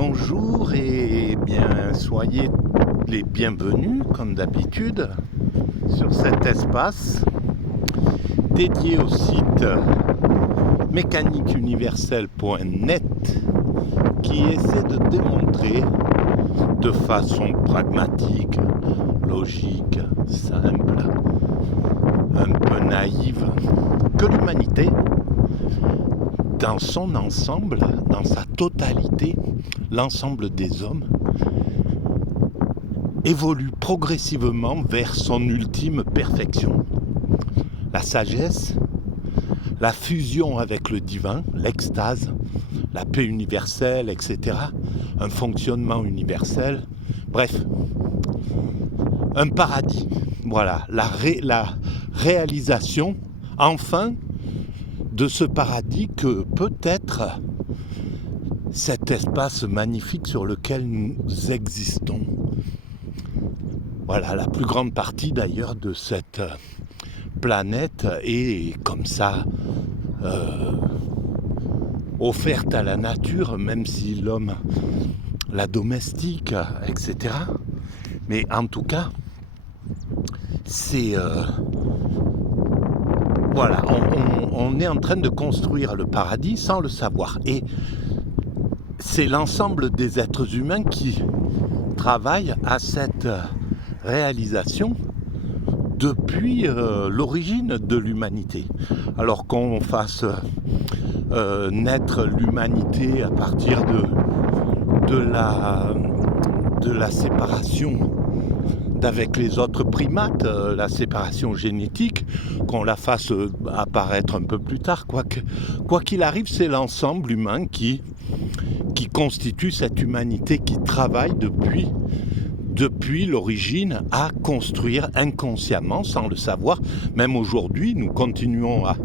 Bonjour et bien soyez les bienvenus comme d'habitude sur cet espace dédié au site mécaniqueuniverselle.net qui essaie de démontrer de façon pragmatique, logique, simple, un peu naïve que l'humanité dans son ensemble, dans sa totalité, l'ensemble des hommes évolue progressivement vers son ultime perfection. La sagesse, la fusion avec le divin, l'extase, la paix universelle, etc. Un fonctionnement universel, bref, un paradis. Voilà, la réalisation, enfin, de ce paradis que peut-être cet espace magnifique sur lequel nous existons. Voilà, la plus grande partie d'ailleurs de cette planète est comme ça offerte à la nature, même si l'homme la domestique, etc. Mais en tout cas, c'est... voilà, on est en train de construire le paradis sans le savoir. Et c'est l'ensemble des êtres humains qui travaillent à cette réalisation depuis l'origine de l'humanité. Alors qu'on fasse naître l'humanité à partir de la séparation d'avec les autres primates, la séparation génétique, qu'on la fasse apparaître un peu plus tard. Quoi qu'il arrive, c'est l'ensemble humain qui constitue cette humanité qui travaille depuis l'origine à construire inconsciemment, sans le savoir. Même aujourd'hui, nous continuons à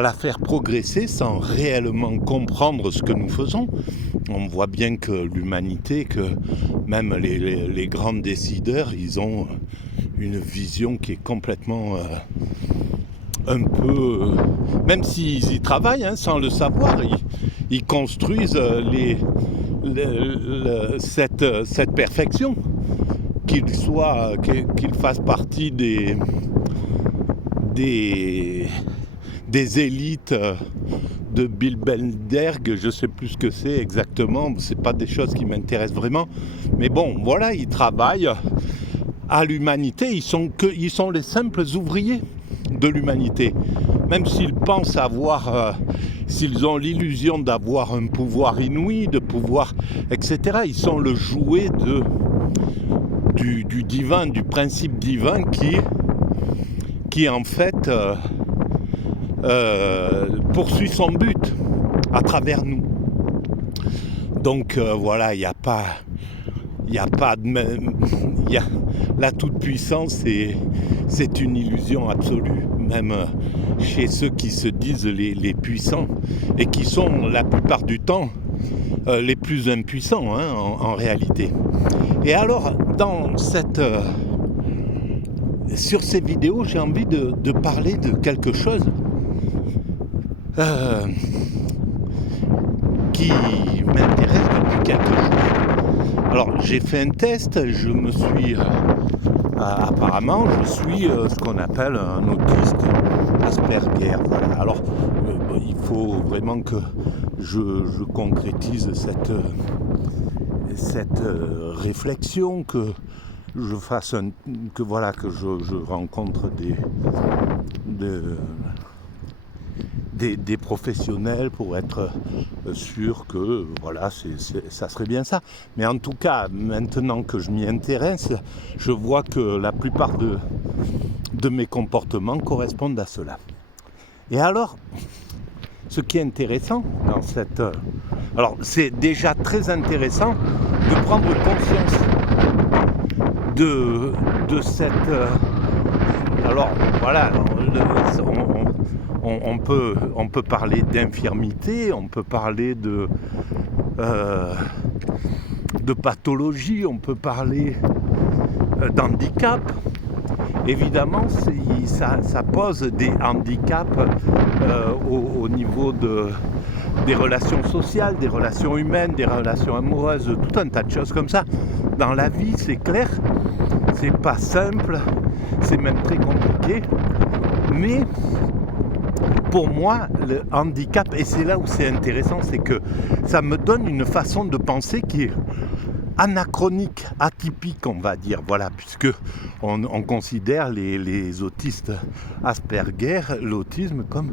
la faire progresser sans réellement comprendre ce que nous faisons. On voit bien que l'humanité, que même les grands décideurs, ils ont une vision qui est complètement un peu... même s'ils y travaillent sans le savoir, ils construisent cette perfection, qu'ils fassent partie des élites de Bilderberg, je sais plus ce que c'est exactement, c'est pas des choses qui m'intéressent vraiment, mais bon, voilà, ils travaillent à l'humanité, ils sont les simples ouvriers de l'humanité, même s'ils pensent avoir, s'ils ont l'illusion d'avoir un pouvoir inouï, de pouvoir, etc., ils sont le jouet du divin, du principe divin qui en fait poursuit son but à travers nous. Donc voilà, il n'y a pas la toute-puissance, c'est une illusion absolue, même chez ceux qui se disent les puissants et qui sont la plupart du temps les plus impuissants en réalité. Et alors, sur ces vidéos, j'ai envie de parler de quelque chose qui m'intéresse depuis quelques jours. Alors, j'ai fait un test, je me suis... apparemment, je suis ce qu'on appelle un autiste Asperger. Voilà. Alors, il faut vraiment que je concrétise cette réflexion, que je fasse que je rencontre des professionnels pour être sûr que voilà, ça serait bien ça. Mais en tout cas, maintenant que je m'y intéresse, je vois que la plupart de mes comportements correspondent à cela. Et alors, ce qui est intéressant dans cette... alors, c'est déjà très intéressant de prendre conscience de cette... alors, voilà, on peut parler d'infirmité, on peut parler de pathologie, on peut parler d'handicap. Évidemment, ça pose des handicaps au niveau des relations sociales, des relations humaines, des relations amoureuses, tout un tas de choses comme ça. Dans la vie, c'est clair, c'est pas simple, c'est même très compliqué, mais pour moi, le handicap, et c'est là où c'est intéressant, c'est que ça me donne une façon de penser qui est anachronique, atypique, on va dire, voilà, puisque on considère les autistes Asperger, l'autisme, comme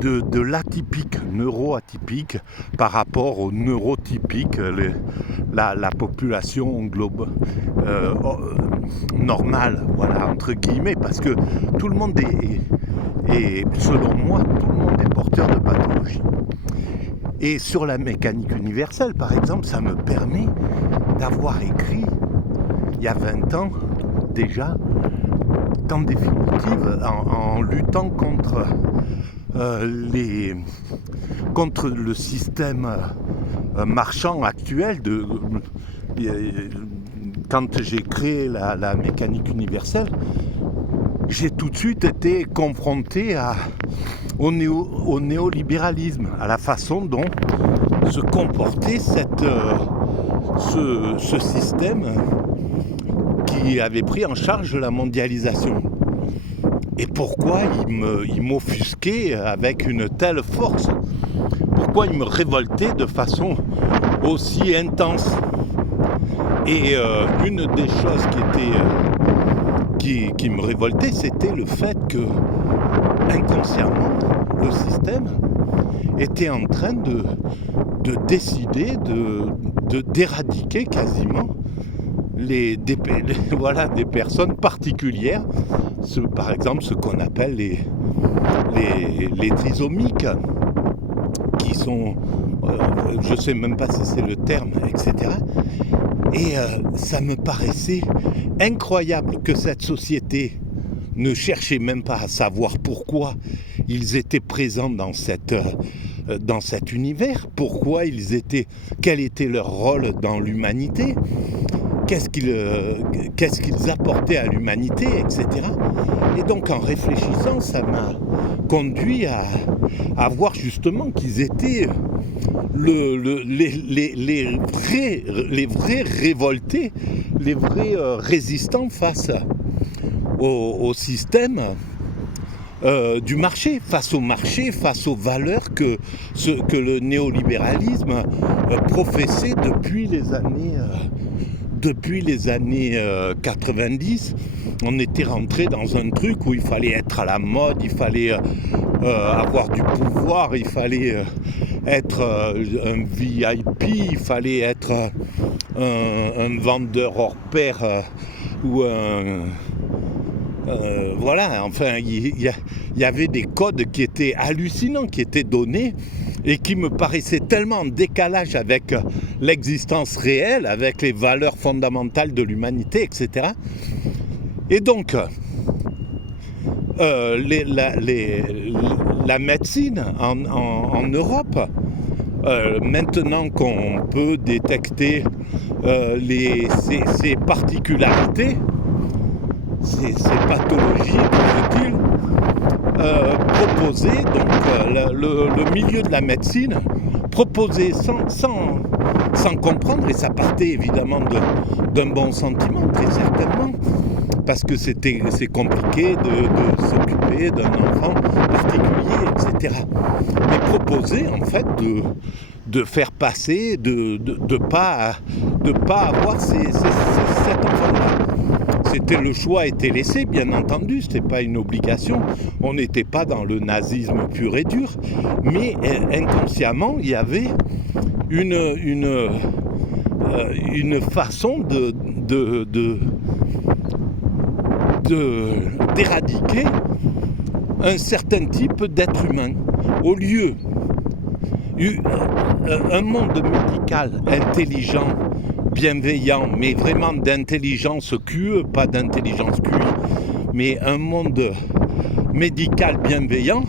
de l'atypique, neuroatypique par rapport au neurotypique, la population normale, voilà, entre guillemets, parce que tout le monde est, selon moi, tout le monde est porteur de pathologie. Et sur la mécanique universelle, par exemple, ça me permet d'avoir écrit, il y a 20 ans déjà, qu'en définitive, en luttant contre le système marchand actuel, quand j'ai créé la mécanique universelle, j'ai tout de suite été confronté au néolibéralisme, à la façon dont se comportait ce système qui avait pris en charge la mondialisation. Et pourquoi il m'offusquait avec une telle force? Pourquoi il me révoltait de façon aussi intense? Et une des choses qui me révoltait, c'était le fait que, inconsciemment, le système était en train de décider d'éradiquer quasiment des personnes particulières, par exemple ce qu'on appelle les trisomiques, qui sont, je ne sais même pas si c'est le terme, etc. Et ça me paraissait incroyable que cette société ne cherchait même pas à savoir pourquoi ils étaient présents dans cet univers, quel était leur rôle dans l'humanité, qu'est-ce qu'ils apportaient à l'humanité, etc. Et donc en réfléchissant, ça m'a conduit à voir justement qu'ils étaient les vrais révoltés, les vrais résistants face au système du marché, face au marché, face aux valeurs que le néolibéralisme professait depuis les années 90. On était rentré dans un truc où il fallait être à la mode, il fallait avoir du pouvoir, il fallait être un VIP, il fallait être un vendeur hors pair ou un... voilà, enfin, il y avait des codes qui étaient hallucinants, qui étaient donnés et qui me paraissaient tellement en décalage avec l'existence réelle, avec les valeurs fondamentales de l'humanité, etc. Et donc, la médecine en Europe, maintenant qu'on peut détecter ces particularités, ces pathologies, dit-il, proposées, donc le milieu de la médecine proposait sans comprendre, et ça partait évidemment d'un bon sentiment, très certainement, parce que c'est compliqué de s'occuper d'un enfant particulier, etc. Mais proposer en fait de faire passer, de pas avoir cet enfant-là. Le choix était laissé, bien entendu, c'était pas une obligation. On n'était pas dans le nazisme pur et dur, mais inconsciemment, il y avait une façon d'éradiquer un certain type d'être humain. Au lieu un monde médical intelligent, bienveillant, mais vraiment d'intelligence QE, pas d'intelligence QI, mais un monde médical bienveillant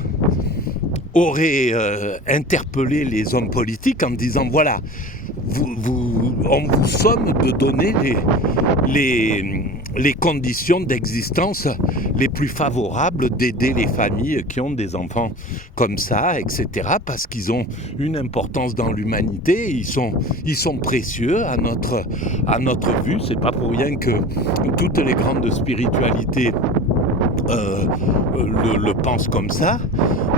aurait interpellé les hommes politiques en disant voilà, on vous somme de donner les conditions d'existence les plus favorables, d'aider les familles qui ont des enfants comme ça, etc. Parce qu'ils ont une importance dans l'humanité, ils sont précieux à notre vue. C'est pas pour rien que toutes les grandes spiritualités le pensent comme ça.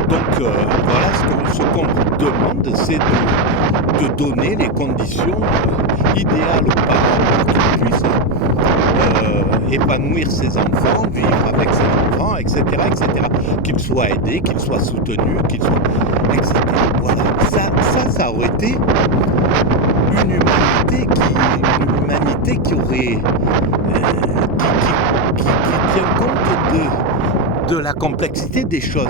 Donc voilà, ce qu'on vous demande, c'est de donner les conditions idéales aux parents pour qu'ils puissent épanouir ses enfants, vivre avec ses enfants, etc., etc. Qu'ils soient aidés, qu'ils soient soutenus, qu'ils soient, etc. Voilà, ça aurait été une humanité qui aurait qui tient compte de la complexité des choses.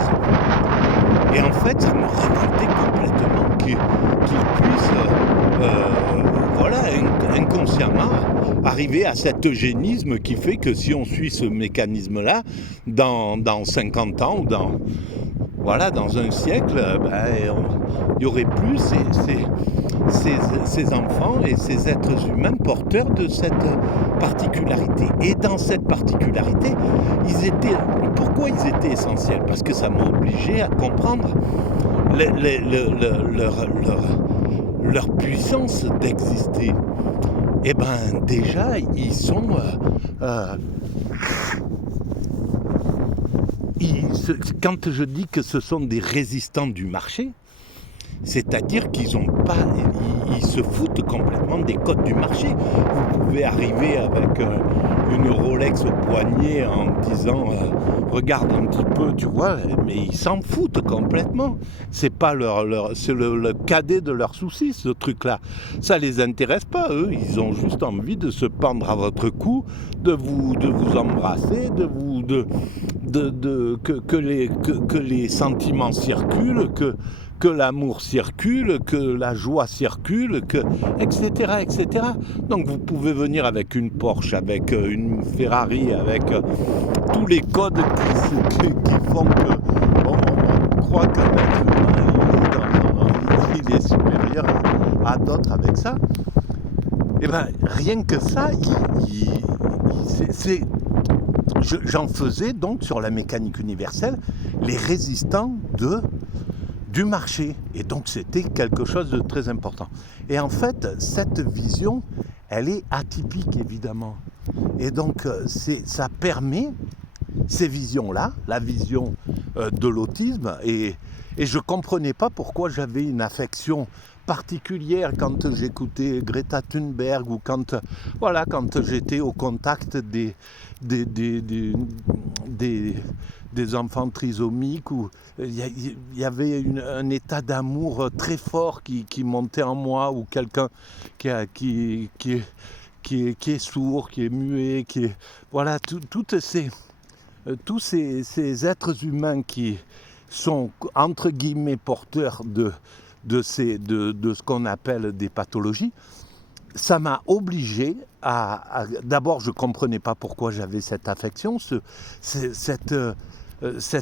Et en fait, ça me révoltait complètement qu'ils puissent, voilà, inconsciemment arriver à cet eugénisme qui fait que si on suit ce mécanisme-là, dans 50 ans ou dans un siècle, il n'y aurait plus ces enfants et ces êtres humains porteurs de cette particularité. Et dans cette particularité, pourquoi ils étaient essentiels? Parce que ça m'a obligé à comprendre leur puissance d'exister. Et ben déjà, ils sont... quand je dis que ce sont des résistants du marché, c'est-à-dire qu'ils se foutent complètement des codes du marché. Vous pouvez arriver avec une Rolex au poignet en disant regarde un petit peu, tu vois, mais ils s'en foutent complètement. C'est pas c'est le cadet de leurs soucis, ce truc-là. Ça les intéresse pas, eux. Ils ont juste envie de se pendre à votre cou, de vous embrasser, que les sentiments circulent, que l'amour circule, que la joie circule, etc., etc. Donc vous pouvez venir avec une Porsche, avec une Ferrari, avec tous les codes qui font qu'on croit qu'un être humain il est supérieur à d'autres avec ça. Et bien rien que ça, j'en faisais donc sur la mécanique universelle les résistants du marché. Et donc c'était quelque chose de très important. Et en fait, cette vision, elle est atypique évidemment. Et donc ça permet ces visions-là, la vision de l'autisme, et je ne comprenais pas pourquoi j'avais une affection particulière quand j'écoutais Greta Thunberg ou quand j'étais au contact des enfants trisomiques, où il y avait un état d'amour très fort qui montait en moi, ou quelqu'un qui est sourd, qui est muet, voilà, tous ces êtres humains qui sont entre guillemets porteurs de ce qu'on appelle des pathologies. Ça m'a obligé d'abord, je ne comprenais pas pourquoi j'avais cette affection, cette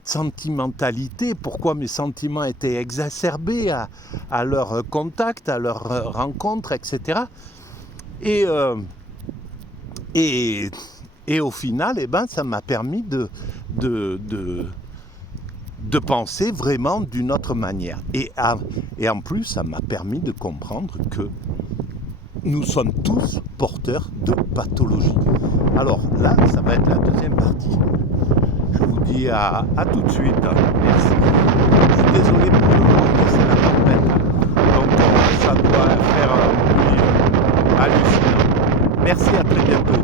sentimentalité, pourquoi mes sentiments étaient exacerbés à leur contact, à leur rencontre, etc. Et au final, ça m'a permis de penser vraiment d'une autre manière. Et en plus, ça m'a permis de comprendre que nous sommes tous porteurs de pathologies. Alors là, ça va être la deuxième partie. Je vous dis à tout de suite. Merci. Je suis désolé pour le bruit, mais c'est la tempête. Donc ça doit faire un bruit hallucinant. Merci, à très bientôt.